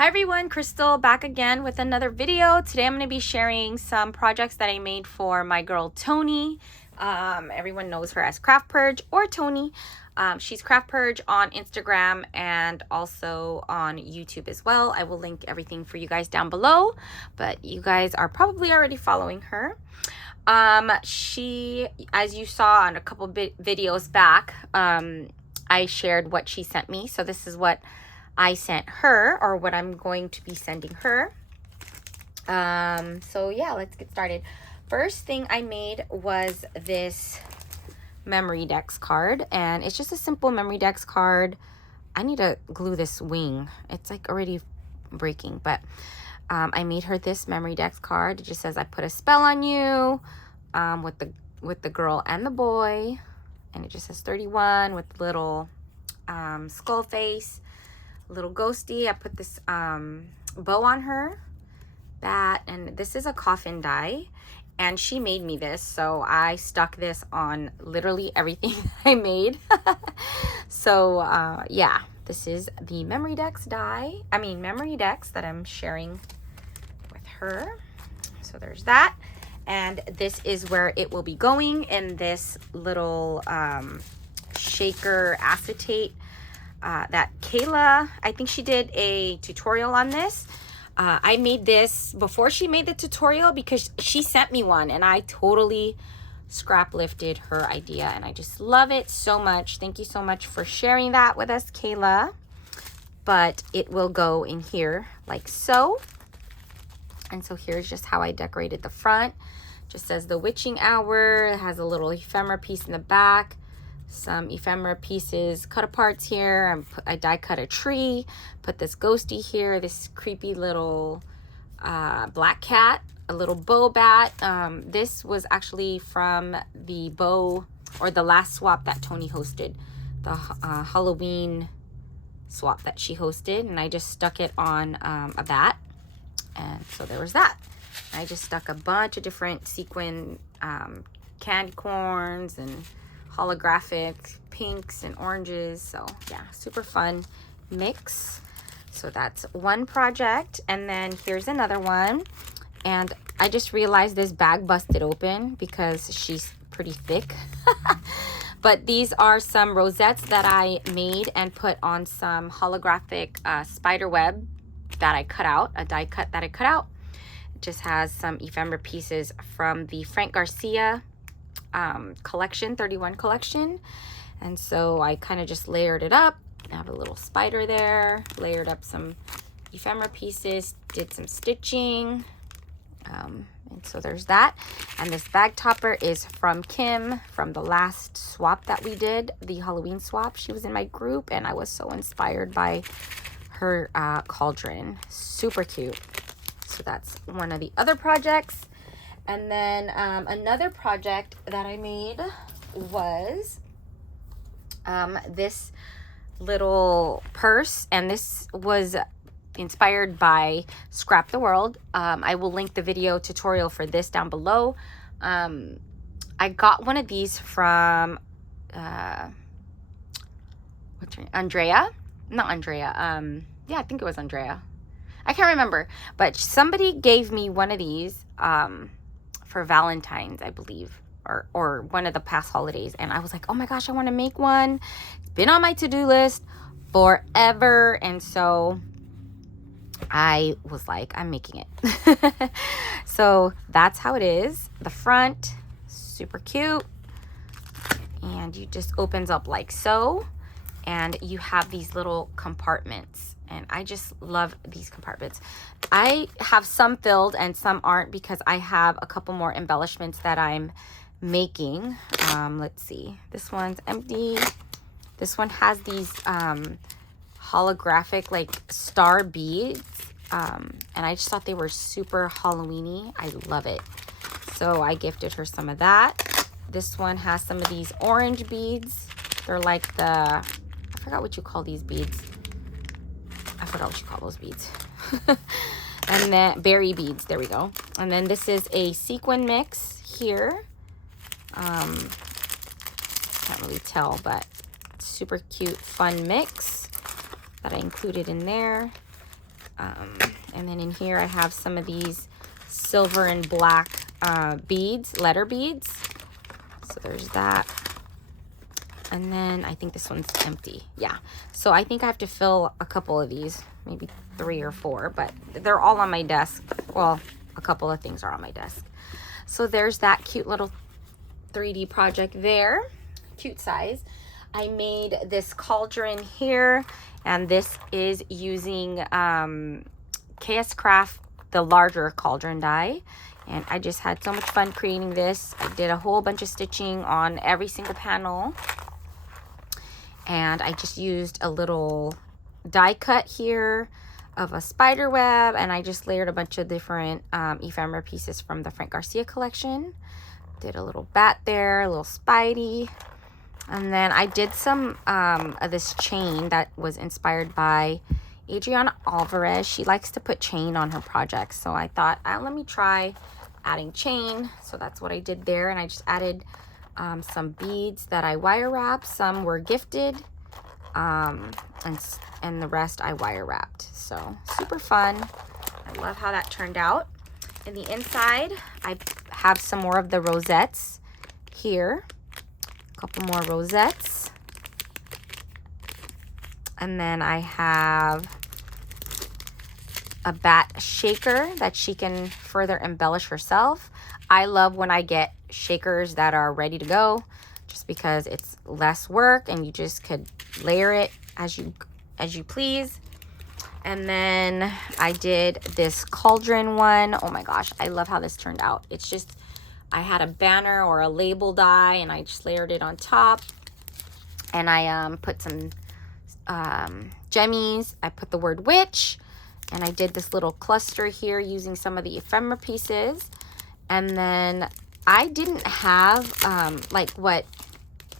Hi everyone, Crystal back again with another video. Today I'm going to be sharing some projects that I made for my girl Tony. Everyone knows her as Craftpurge or Tony. She's Craftpurge on Instagram and also on YouTube as well. I will link everything for you guys down below, but you guys are probably already following her. She, as you saw on a couple videos back, I shared what she sent me. So this is what I sent her, or what I'm going to be sending her. So yeah, let's get started. First thing I made was this memory dex card, and it's just a simple memory dex card. I need to glue this wing. It's like already breaking, but I made her this memory dex card. It just says, I put a spell on you, with the girl and the boy, and it just says 31 with little skull face, little ghosty. I put this bow on her, bat, and this is a coffin die, and she made me this, so I stuck this on literally everything I made. So yeah, this is the memory dex memory dex that I'm sharing with her. So there's that, and this is where it will be going in this little shaker acetate that Kayla, I think she did a tutorial on this. I made this before she made the tutorial because she sent me one, and I totally scrap lifted her idea, and I just love it so much. Thank you so much for sharing that with us, Kayla. But it will go in here like so. And so here's just how I decorated the front. Just says the witching hour. It has a little ephemera piece in the back, some ephemera pieces cut aparts here. I die cut a tree, put this ghosty here, this creepy little black cat, a little bow bat. This was actually from the bow, or the last swap that Tony hosted, the Halloween swap that she hosted, and I just stuck it on a bat. And so there was that. I just stuck a bunch of different sequin candy corns and holographic pinks and oranges. So yeah, super fun mix. So that's one project, and then here's another one. And I just realized this bag busted open because she's pretty thick. But these are some rosettes that I made and put on some holographic spider web that I cut out, a die cut that I cut out. It just has some ephemera pieces from the Frank Garcia collection, 31 collection. And so I kind of just layered it up. I have a little spider there, layered up some ephemera pieces, did some stitching, and so there's that. And this bag topper is from Kim, from the last swap that we did, the Halloween swap. She was in my group, and I was so inspired by her cauldron. Super cute. So that's one of the other projects. And then another project that I made was this little purse, and this was inspired by Scrap the World. I will link the video tutorial for this down below. I got one of these from Andrea. Not Andrea. Yeah, I think it was Andrea. I can't remember, but somebody gave me one of these for Valentine's, I believe, or one of the past holidays, and I was like, oh my gosh, I want to make one. It's been on my to-do list forever, and so I was like, I'm making it. So that's how it is. The front, super cute, and you just opens up like so, and you have these little compartments, and I just love these compartments. I have some filled and some aren't because I have a couple more embellishments that I'm making. Let's see. This one's empty. This one has these holographic like star beads. And I just thought they were super Halloween-y. I love it. So I gifted her some of that. This one has some of these orange beads. They're like I forgot what you call these beads. I forgot what you call those beads. And then berry beads, there we go. And then this is a sequin mix here. Can't really tell, but super cute, fun mix that I included in there. And then in here I have some of these silver and black beads, letter beads. So there's that. And then I think this one's empty. Yeah. So I think I have to fill a couple of these, maybe 3 or 4, but they're all on my desk. Well, a couple of things are on my desk. So there's that cute little 3D project there. Cute size. I made this cauldron here, and this is using KS Craft, the larger cauldron die. And I just had so much fun creating this. I did a whole bunch of stitching on every single panel. And I just used a little die cut here of a spider web, and I just layered a bunch of different ephemera pieces from the Frank Garcia collection. Did a little bat there, a little Spidey. And then I did some of this chain that was inspired by Adriana Alvarez. She likes to put chain on her projects. So I thought, let me try adding chain. So that's what I did there. And I just added some beads that I wire wrapped. Some were gifted. And the rest I wire wrapped. So super fun. I love how that turned out. In the inside, I have some more of the rosettes here. A couple more rosettes. And then I have a bat shaker that she can further embellish herself. I love when I get shakers that are ready to go, just because it's less work and you just could layer it as you please. And then I did this cauldron one. Oh my gosh, I love how this turned out. It's just, I had a banner or a label die and I just layered it on top. And I put some jemmies. I put the word witch, and I did this little cluster here using some of the ephemera pieces. And then I didn't have like what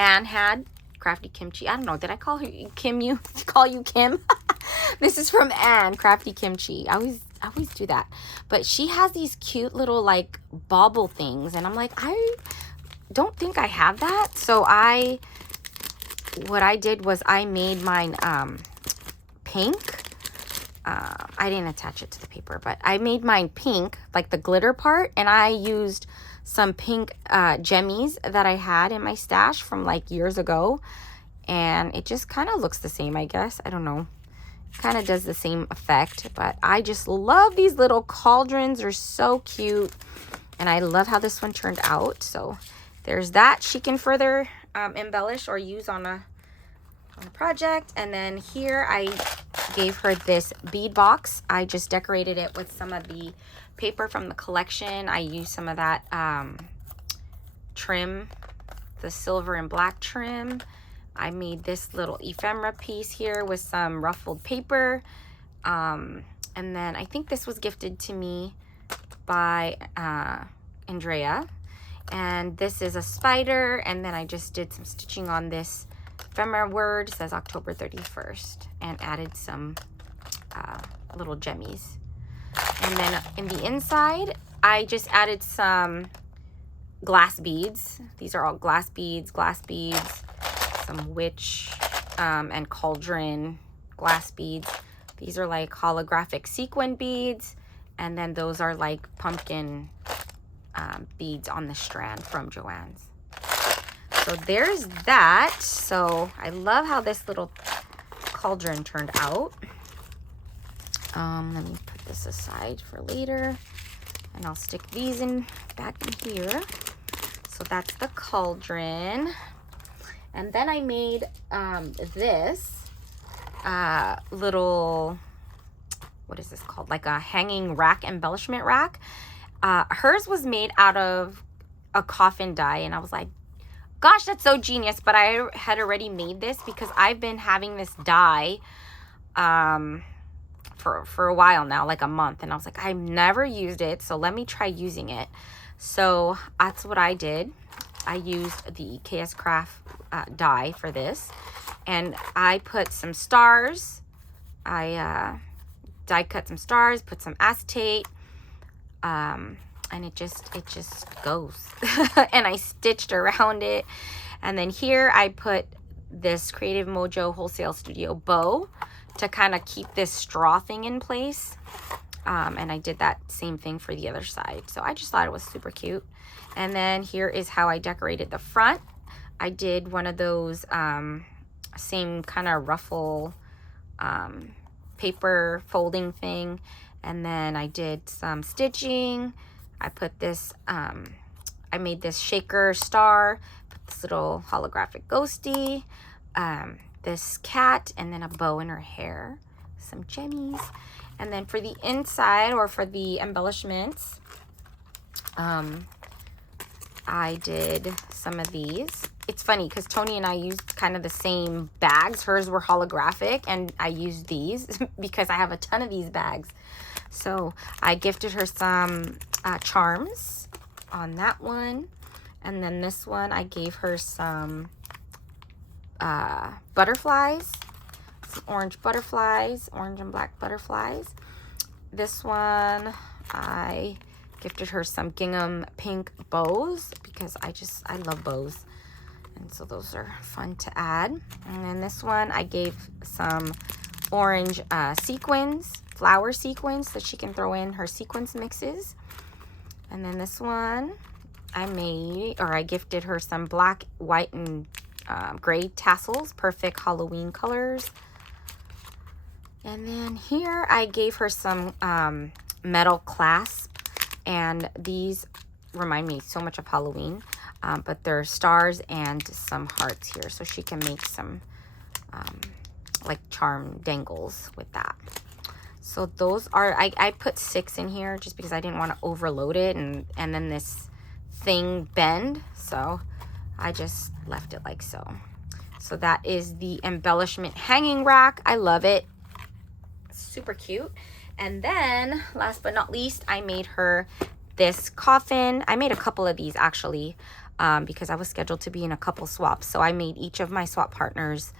Anne had, Crafty Kimchi. I don't know, did I call her Kim? You call you Kim? This is from Anne, Crafty Kimchi. I always do that. But she has these cute little like bauble things, and I'm like, I don't think I have that. So what I did was I made mine pink. I didn't attach it to the paper, but I made mine pink, like the glitter part, and I used some pink jemmies that I had in my stash from like years ago, and it just kind of looks the same, I guess. I don't know. Kind of does the same effect, but I just love these little cauldrons. They're so cute, and I love how this one turned out. So there's that. She can further embellish or use on a project. And then here I gave her this bead box. I just decorated it with some of the paper from the collection. I used some of that trim, the silver and black trim. I made this little ephemera piece here with some ruffled paper. And then I think this was gifted to me by Andrea. And this is a spider. And then I just did some stitching on this ephemera word. It says October 31st. And added some little jemmies. And then in the inside, I just added some glass beads. These are all glass beads, some witch and cauldron glass beads. These are like holographic sequin beads, and then those are like pumpkin beads on the strand from Joann's. So there's that. So I love how this little cauldron turned out. Let me put this aside for later, and I'll stick these back in here. So that's the cauldron. And then I made this little, what is this called? Like a hanging rack, embellishment rack. Hers was made out of a coffin die. And I was like, gosh, that's so genius. But I had already made this because I've been having this die for a while now, like a month. And I was like, I've never used it, so let me try using it. So that's what I did. I used the KS Craft die for this, and I put some stars. I die cut some stars, put some acetate, and it just goes. And I stitched around it. And then here I put this Creative Mojo Wholesale Studio bow to kind of keep this straw thing in place. And I did that same thing for the other side. So I just thought it was super cute. And then here is how I decorated the front. I did one of those same kind of ruffle paper folding thing. And then I did some stitching. I put this, I made this shaker star, put this little holographic ghosty, this cat, and then a bow in her hair, some jemmies. And then for the inside, or for the embellishments, I did some of these. It's funny because Tony and I used kind of the same bags. Hers were holographic, and I used these because I have a ton of these bags. So I gifted her some charms on that one. And then this one, I gave her some butterflies, some orange butterflies, orange and black butterflies. This one, I gifted her some gingham pink bows because I love bows. And so those are fun to add. And then this one, I gave some orange sequins, flower sequins, that she can throw in her sequins mixes. And then this one, I gifted her some black, white, and gray tassels, perfect Halloween colors. And then here I gave her some metal clasp, and these remind me so much of Halloween, but they're stars and some hearts here, so she can make some like charm dangles with that. So those are, I put 6 in here just because I didn't want to overload it and then this thing bend, so I just left it like so. So that is the embellishment hanging rack. I love it. Super cute. And then last but not least, I made her this coffin. I made a couple of these actually because I was scheduled to be in a couple swaps. So I made each of my swap partners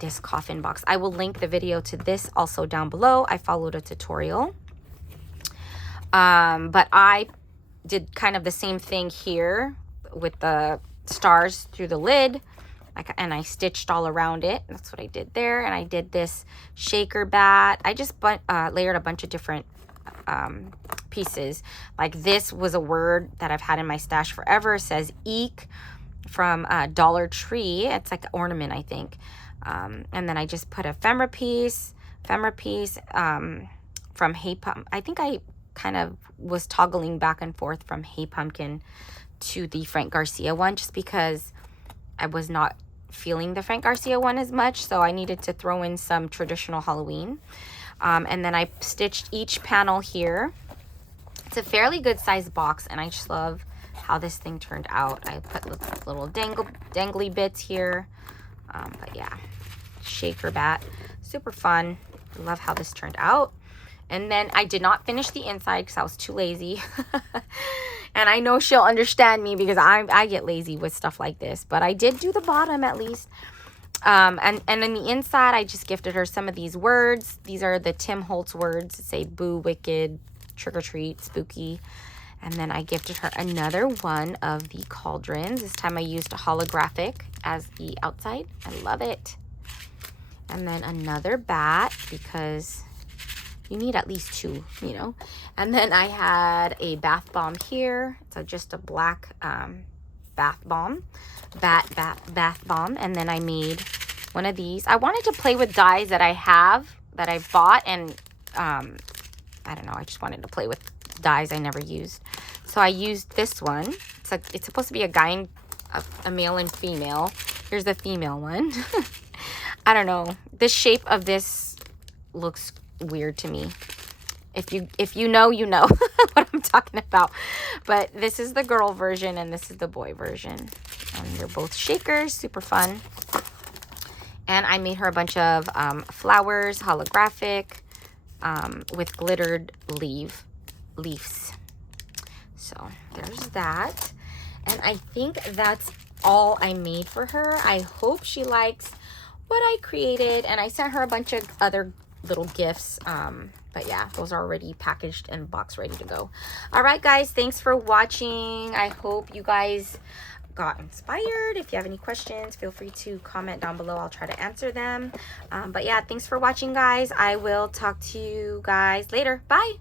this coffin box. I will link the video to this also down below. I followed a tutorial. But I did kind of the same thing here with the stars through the lid. And I stitched all around it. That's what I did there. And I did this shaker bat. I just layered a bunch of different pieces. Like this was a word that I've had in my stash forever. It says eek from Dollar Tree. It's like an ornament, I think. And then I just put a ephemera piece from Hey Pumpkin. I think I kind of was toggling back and forth from Hey Pumpkin to the Frank Garcia one just because I was not feeling the Frank Garcia one as much, so I needed to throw in some traditional Halloween. And then I stitched each panel here. It's a fairly good sized box, and I just love how this thing turned out. I put little dangly bits here. But yeah, shaker bat, super fun. I love how this turned out. And then I did not finish the inside because I was too lazy. And I know she'll understand me because I get lazy with stuff like this. But I did do the bottom at least. And in the inside, I just gifted her some of these words. These are the Tim Holtz words. That say boo, wicked, trick or treat, spooky. And then I gifted her another one of the cauldrons. This time I used a holographic as the outside. I love it. And then another bat because you need at least 2, you know. And then I had a bath bomb here. It's just a black bath bomb. Bath bomb. And then I made one of these. I wanted to play with dies that I've bought. And I don't know. I just wanted to play with dies I never used. So I used this one. It's supposed to be a guy and a male and female. Here's the female one. I don't know. The shape of this looks weird to me. If you know, you know what I'm talking about. But this is the girl version and this is the boy version. And they're both shakers, super fun. And I made her a bunch of flowers, holographic, with glittered leaves. So there's that. And I think that's all I made for her. I hope she likes what I created. And I sent her a bunch of other little gifts. But yeah, those are already packaged and box ready to go. All right, guys, thanks for watching. I hope you guys got inspired. If you have any questions, feel free to comment down below. I'll try to answer them. But yeah, thanks for watching, guys. I will talk to you guys later. Bye.